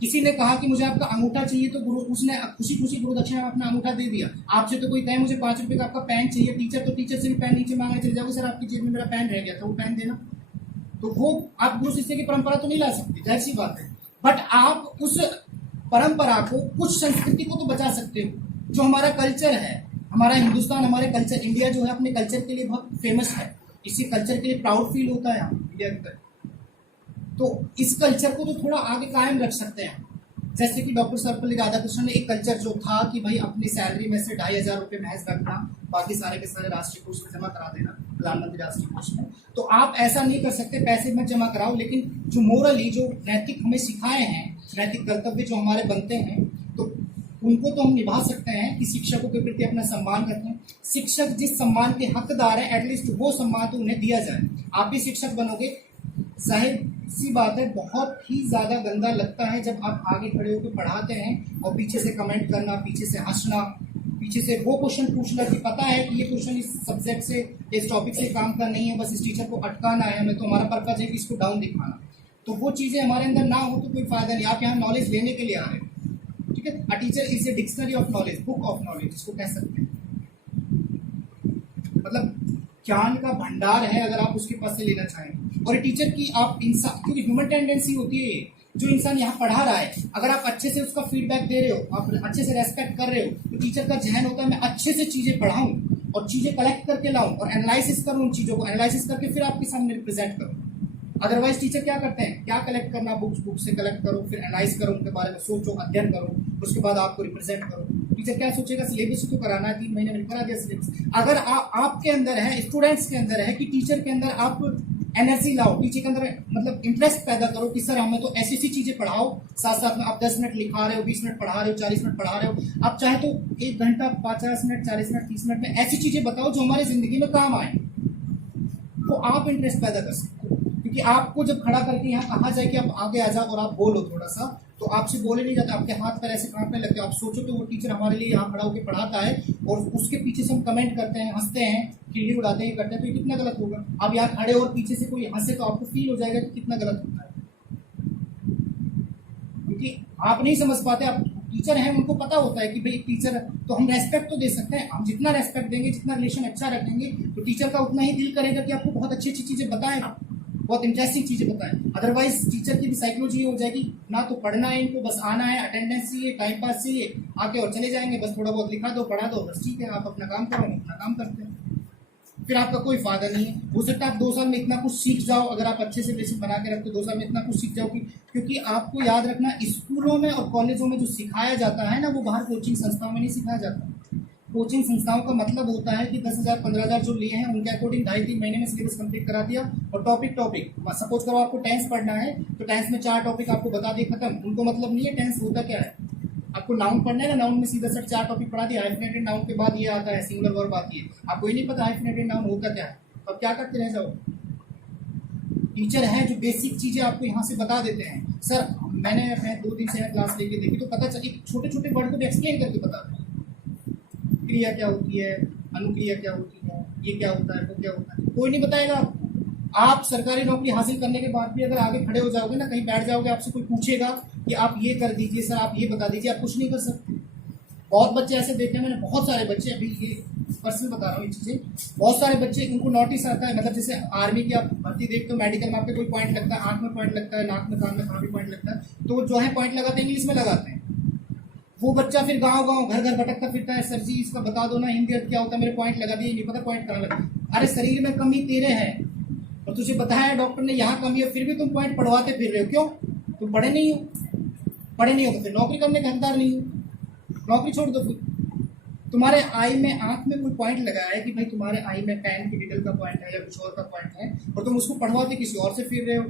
किसी ने कहा कि मुझे आपका अंगूठा चाहिए, तो गुरु उसने खुशी खुशी गुरु दक्षिणा में अपना अंगूठा दे दिया। आपसे तो कोई कहे मुझे 5 रुपए का आपका पेन चाहिए, टीचर तो टीचर से भी पेन नीचे मांगने चले जाओगे, सर आपकी जेब में मेरा पेन रह गया था, वो पेन देना। तो वो आप गुरु शिष्य की परंपरा तो नहीं ला सकते, जाहिर सी बात है। बट आप उस परंपरा को, कुछ संस्कृति को तो बचा सकते हो। जो हमारा कल्चर है, हमारा हिंदुस्तान, हमारे कल्चर, इंडिया जो है अपने कल्चर के लिए बहुत फेमस है, इसी कल्चर के लिए प्राउड फील होता है इंडिया के अंदर। तो इस कल्चर को तो थोड़ा आगे कायम रख सकते हैं। जैसे कि डॉक्टर सर्वपल्ली राधाकृष्णन ने एक कल्चर जो था कि भाई अपनी सैलरी में से 2500 रुपये महज रखना, बाकी सारे के सारे राष्ट्रीय कोष में जमा करा देना, प्रधानमंत्री राष्ट्रीय कोष में। तो आप ऐसा नहीं कर सकते, पैसे में जमा कराओ, लेकिन जो मोरली, जो नैतिक हमें सिखाए हैं, नैतिक कर्तव्य जो हमारे बनते हैं, तो उनको तो हम निभा सकते हैं कि शिक्षकों के प्रति अपना सम्मान रखें। शिक्षक जिस सम्मान के हकदार हैं, एटलीस्ट वो सम्मान तो उन्हें दिया जाए। आप भी शिक्षक बनोगे, जाहिर सी बात है बहुत ही ज्यादा गंदा लगता है जब आप आगे खड़े होकर पढ़ाते हैं और पीछे से कमेंट करना, पीछे से हंसना, पीछे से वो क्वेश्चन पूछना कि पता है कि ये क्वेश्चन इस सब्जेक्ट से, इस टॉपिक से काम का नहीं है, बस इस टीचर को अटकाना है हमें, तो हमारा पर्पज है कि इसको डाउन दिखाना। तो वो चीजें हमारे अंदर ना हो तो कोई फायदा नहीं। आप यहाँ नॉलेज लेने के लिए आ रहे हैं, ठीक है। A teacher is a dictionary of knowledge, book of knowledge जिसको कह सकते हैं, मतलब ज्ञान का भंडार है अगर आप उसके पास से लेना चाहें। और टीचर की आप इंसान, क्योंकि ह्यूमन टेंडेंसी होती है, जो इंसान यहाँ पढ़ा रहा है, अगर आप अच्छे से उसका फीडबैक दे रहे हो, आप अच्छे से रेस्पेक्ट कर रहे हो, तो टीचर का जहन होता है मैं अच्छे से चीजें पढ़ाऊं और चीजें कलेक्ट करके लाऊं और एनालिसिस करूं, उन चीजों को एनालिसिस करके फिर आपके सामने रिप्रेजेंट करूं। अदरवाइज टीचर क्या करते हैं, क्या कलेक्ट करना, बुक से कलेक्ट करो, फिर एनालाइज करो, उनके बारे में सोचो, अध्ययन करो, उसके बाद आपको रिप्रेजेंट करो। टीचर क्या सोचेगा, सिलेबस तो कराना है, 3 महीने में करा दिया सिलेबस। अगर आपके अंदर है, स्टूडेंट्स के अंदर है कि टीचर के अंदर आप एनर्जी लाओ, टीचर के अंदर मतलब इंटरेस्ट पैदा करो कि सर हमें तो ऐसी ऐसी चीजें पढ़ाओ, साथ साथ में आप 10 मिनट लिखा रहे हो, 20 मिनट पढ़ा रहे हो, 40 मिनट पढ़ा रहे हो, आप चाहे तो 1 घंटा, 50 मिनट, 40 मिनट, 30 मिनट में ऐसी चीजें बताओ जो हमारी जिंदगी में काम आए, तो आप इंटरेस्ट पैदा कर सकते हो। क्योंकि आपको जब खड़ा करके यहाँ कहा जाए कि आप आगे आ जाओ और आप बोलो थोड़ा सा, तो आपसे बोले नहीं जाता, आपके हाथ पैर ऐसे कांपने लगते। आप सोचो तो वो टीचर हमारे लिए यहाँ खड़ा होकर पढ़ाता है और उसके पीछे से हम कमेंट करते हैं, हंसते हैं, खिल्ली उड़ाते हैं, करते हैं, तो ये कितना गलत होगा। आप यहाँ खड़े और पीछे से कोई हंसे तो आपको फील हो जाएगा कि कितना गलत होता है, क्योंकि आप नहीं समझ पाते। आप टीचर हैं, उनको पता होता है कि भाई टीचर, तो हम रेस्पेक्ट तो दे सकते हैं। हम जितना रेस्पेक्ट देंगे, जितना रिलेशन अच्छा रखेंगे, तो टीचर का उतना ही दिल करेगा कि आपको बहुत अच्छी अच्छी चीजें बताएगा, बहुत इंटरेस्टिंग चीजें बताएं। अदरवाइज टीचर की भी साइकोलॉजी हो जाएगी, ना तो पढ़ना है इनको, बस आना है, अटेंडेंस चाहिए, टाइम पास चाहिए, आके और चले जाएंगे, बस थोड़ा बहुत लिखा दो, पढ़ा दो, बस ठीक है, आप अपना काम करो, अपना काम करते हैं, फिर आपका कोई फायदा नहीं है। हो सकता है आप 2 साल में इतना कुछ सीख जाओ, अगर आप अच्छे से रिलेशन बना के रखते हो, 2 साल में इतना कुछ सीख जाओ, क्योंकि आपको याद रखना, स्कूलों में और कॉलेजों में जो सिखाया जाता है ना, वो बाहर कोचिंग संस्थाओं में नहीं सिखाया जाता। कोचिंग संस्थाओं का मतलब होता है कि 10,000 15,000 जो लिए हैं उनके अकॉर्डिंग 2.5-3 महीने में सिलेबस कंप्लीट करा दिया और टॉपिक सपोज करो आपको टेंस पढ़ना है तो टेंस में 4 टॉपिक आपको बता दिए, खत्म। उनको मतलब नहीं है टेंस होता क्या है। आपको नाउन पढ़ना है ना, नाउन में सीधा सर 4 टॉपिक पढ़ा दिया, हाइफिनेटेड नाउन के बाद ये आता है, सिंगुलर वर्ब आती है। आपको ये नहीं पता हाइफिनेटेड नाउन होता क्या है, तो अब क्या करते रह जाओ। टीचर है जो बेसिक चीजें आपको यहाँ से बता देते हैं। सर मैंने अपने 2 दिन से क्लास लेके देखी तो पता चला, छोटे छोटे वर्ड को भी एक्सप्लेन करके बताते हैं। क्रिया क्या होती है, अनुक्रिया क्या होती है, ये क्या होता है, वो क्या होता है, कोई नहीं बताएगा आपको। आप सरकारी नौकरी हासिल करने के बाद भी अगर आगे खड़े हो जाओगे ना, कहीं बैठ जाओगे, आपसे कोई पूछेगा कि आप ये कर दीजिए सर, आप ये बता दीजिए, आप कुछ नहीं कर सकते। बहुत बच्चे ऐसे देखे मैंने, बहुत सारे बच्चे, अभी ये पर्सनल बता रहा हूँ ये चीजें, बहुत सारे बच्चे उनको नोटिस आता है, मतलब जैसे आर्मी की आप भर्ती देखते हो, मेडिकल में आपके कोई पॉइंट लगता है, आंख में पॉइंट लगता है, नाक में, कान में, कहाँ भी पॉइंट लगता है, तो जो है पॉइंट लगाते हैं, इंग्लिश में लगाते हैं। वो बच्चा फिर गांव घर घर भटकता फिरता है, सर जी इसका बता दो ना हिंदी अर्थ क्या होता है, मेरे पॉइंट लगा दिए, नहीं पता पॉइंट कहाँ लगा। अरे शरीर में कमी तेरे है और तुझे बताया डॉक्टर ने यहाँ कमी है, फिर भी तुम पॉइंट पढ़वाते फिर रहे हो, क्यों? तुम पढ़े नहीं हो, पढ़े नहीं हो तो फिर नौकरी करने के हकदार नहीं हो, नौकरी छोड़ दो। फिर तुम्हारे आई में, आंख में कोई पॉइंट लगाया है कि भाई तुम्हारे आई में पेन की डिटेल का पॉइंट है या कुछ और का पॉइंट है, और तुम उसको पढ़वाते किसी और से फिर रहे हो,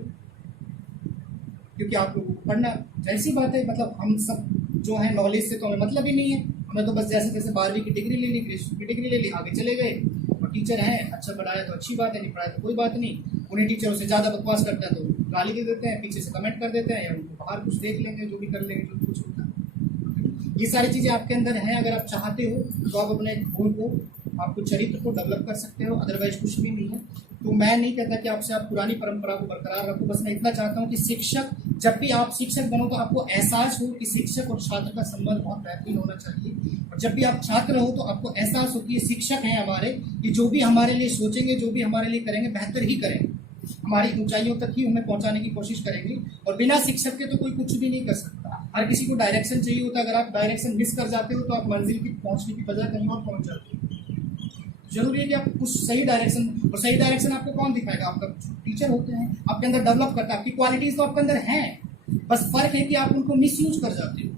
क्योंकि आप लोगों को पढ़ना, जैसी बात है, मतलब हम सब जो है नॉलेज से तो हमें मतलब ही नहीं है, हमें तो बस जैसे जैसे 12वीं की डिग्री ले ली, ग्रेजुएशन की डिग्री ले ली, आगे चले गए। और टीचर हैं, अच्छा पढ़ाया तो अच्छी बात है, नहीं पढ़ाया तो कोई बात नहीं। उन्हें टीचरों से ज़्यादा बकवास करता है तो गाली दे देते हैं, पीछे से कमेंट कर देते हैं, या उनको बाहर कुछ देख लेंगे, जो भी कर लेंगे, जो कुछ होता है। ये सारी चीज़ें आपके अंदर हैं, अगर आप चाहते हो तो आप अपने गुण को, आपको चरित्र को डेवलप कर सकते हो, अदरवाइज कुछ भी नहीं है। तो मैं नहीं कहता कि आपसे आप पुरानी परंपरा को बरकरार रखो, बस मैं इतना चाहता हूँ कि शिक्षक, जब भी आप शिक्षक बनो तो आपको एहसास हो कि शिक्षक और छात्र का संबंध बहुत बेहतरीन होना चाहिए। और जब भी आप छात्र हो तो आपको एहसास हो कि ये शिक्षक हैं हमारे, कि जो भी हमारे लिए सोचेंगे, जो भी हमारे लिए करेंगे, बेहतर ही करेंगे, हमारी ऊंचाइयों तक ही हमें पहुंचाने की कोशिश करेंगे। और बिना शिक्षक के तो कोई कुछ भी नहीं कर सकता। हर किसी को डायरेक्शन चाहिए होता है, अगर आप डायरेक्शन मिस कर जाते हो तो आप मंजिल की पहुंचने की बजाय कहीं और पहुंच जाते हो। जरूरी है कि आप उस सही डायरेक्शन, और सही डायरेक्शन आपको कौन दिखाएगा? आपका टीचर होते हैं, आपके अंदर डेवलप करता है। आपकी क्वालिटीज तो आपके अंदर हैं, बस फर्क है कि आप उनको मिस यूज कर जाते हो।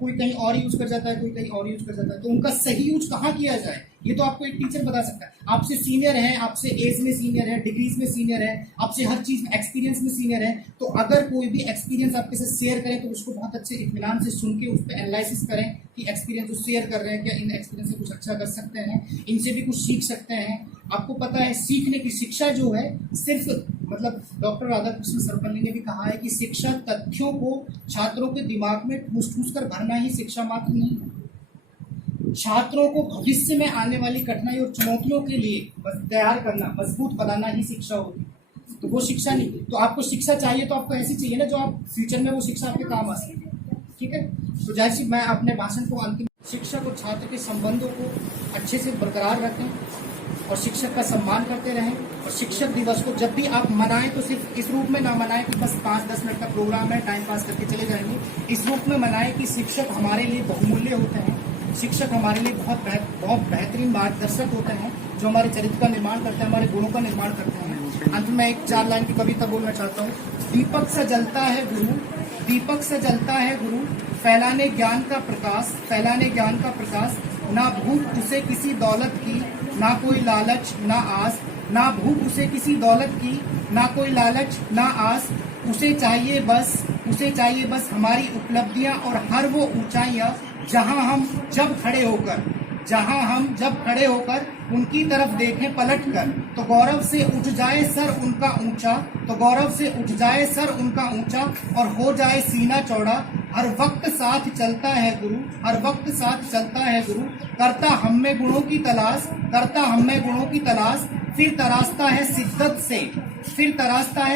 कोई कहीं और यूज कर जाता है, कोई कहीं और यूज कर जाता है, तो उनका सही यूज कहाँ किया जाए ये तो आपको एक टीचर बता सकता है। आपसे सीनियर है, आपसे एज में सीनियर है, डिग्रीज में सीनियर है, आपसे हर चीज में एक्सपीरियंस में सीनियर है, तो अगर कोई भी एक्सपीरियंस आपके साथ शेयर करें तो उसको बहुत अच्छे इत्मीनान से सुन के उस पर एनालिसिस करें कि एक्सपीरियंस जो शेयर कर रहे हैं, क्या इन एक्सपीरियंस से कुछ अच्छा कर सकते हैं, इनसे भी कुछ सीख सकते हैं। आपको पता है सीखने की शिक्षा जो है सिर्फ, मतलब डॉक्टर राधाकृष्ण सर्वपल्ली ने भी कहा है कि शिक्षा तथ्यों को छात्रों के दिमाग में ठूस ठूस कर भरना ही शिक्षा मात्र नहीं है। छात्रों को भविष्य में आने वाली कठिनाई और चुनौतियों के लिए तैयार करना, मजबूत बनाना ही शिक्षा होगी। तो वो शिक्षा नहीं, तो आपको शिक्षा चाहिए तो आपको ऐसी चाहिए ना जो आप फ्यूचर में वो शिक्षा आपके काम आ सके। ठीक है, तो जाहिर सी मैं अपने भाषण को अंतिम, शिक्षक और छात्र के संबंधों को अच्छे से बरकरार रखें और शिक्षक का सम्मान करते रहें। और शिक्षक दिवस को जब भी आप मनाएं तो सिर्फ इस रूप में ना मनाएं कि बस 5-10 मिनट का प्रोग्राम है, टाइम पास करके चले जाएंगे। इस रूप में मनाएं कि शिक्षक हमारे लिए बहुमूल्य होते हैं, शिक्षक हमारे लिए बहुत बेहतरीन मार्गदर्शक होते हैं, जो हमारे चरित्र का निर्माण करते हैं, हमारे गुणों का निर्माण करते हैं। अंत में एक 4 लाइन की कविता बोलना चाहता हूँ। दीपक से जलता है गुरु, दीपक से जलता है गुरु, फैलाने ज्ञान का प्रकाश, फैलाने ज्ञान का प्रकाश। ना भूख उसे किसी दौलत की, ना कोई लालच ना आस, ना भूख उसे किसी दौलत की, ना कोई लालच ना आस। उसे चाहिए बस हमारी उपलब्धियां और हर वो ऊंचाइयां जहां हम जब खड़े होकर उनकी तरफ देखें पलट कर, तो गौरव से उठ जाए सर उनका ऊंचा, तो गौरव से उठ जाए सर उनका ऊंचा और हो जाए सीना चौड़ा। हर वक्त साथ चलता है गुरु, हर वक्त साथ चलता है गुरु, करता हम में गुणों की तलाश, करता हम में गुणों की तलाश। फिर तराशता है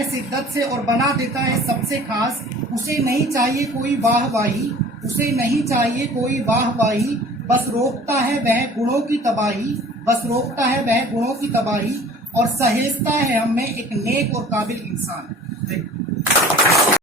शिद्दत से और बना देता है सबसे खास। उसे नहीं चाहिए कोई वाहवाही, उसे नहीं चाहिए कोई वाहवाही, बस रोकता है वह गुणों की तबाही, बस रोकता है वह गुणों की तबाही और सहेजता है हमें एक नेक और काबिल इंसान।